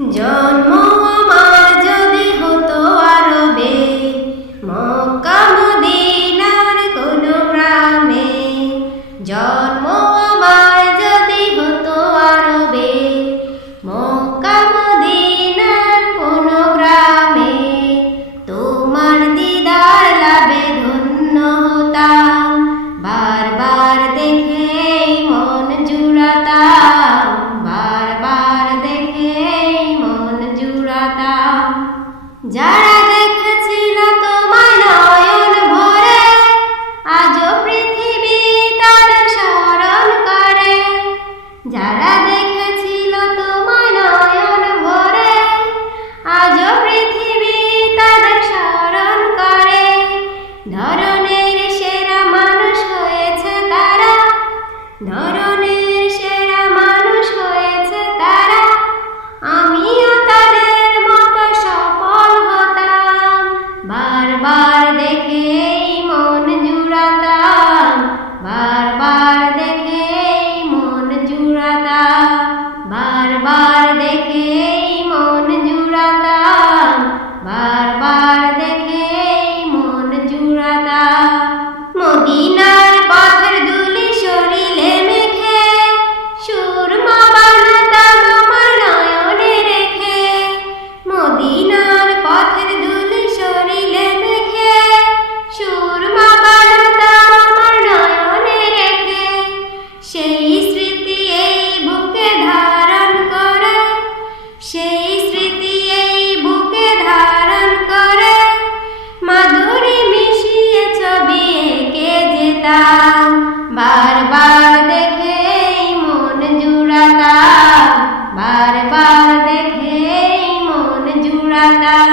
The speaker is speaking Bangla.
জন্ম আমার যদি হতো আরবে, মক্কা মদিনার কোনো গ্রামে। জন্ম আমার যদি হতো আরবে, মক্কা মদিনার কোনো গ্রামে। তোমার দিদার লাভে ধন্য হতাম, বারবার দেখেই মন জুড়াতাম, বারবার দেখেই মন জুড়াতাম। যারা দেখেছিল তোমায় নয়ন ভরে, আজও পৃথিবী তাদের স্মরণ করে। যারা দেখেছিল তোমায় নয়ন ভরে, আজও পৃথিবী তাদের স্মরণ করে। ধরনের সেরা মানুষ হয়েছে তারা, ধরনের সেরা মানুষ হয়েছে তারা। আমিও তাদের মতো সফল হতাম, বারবার দেখেই মন জুড়াতাম, বারবার দেখেই মন জুড়াতাম, বারবার দেখেই মন জুড়াতাম, বারবার দেখেই মন জুড়াতাম। মদিনার পথের ধুলি শরীরে মেখে, সুরমা বানাতাম আমার নয়নে রেখে। মদিনার পথের ধুলি শরীরে মেখে, সুরমা বানাতাম আমার নয়নে রেখে। সেই স্মৃতি এই বুকে ধারণ করে, সেই স্মৃতি এই বুকে ধারণ করে। মাধুরী মিশিয়ে ছবি এঁকে যেতাম, বারবার দেখেই মন জুড়াতাম, বারবার দেখেই মন জুড়াতাম।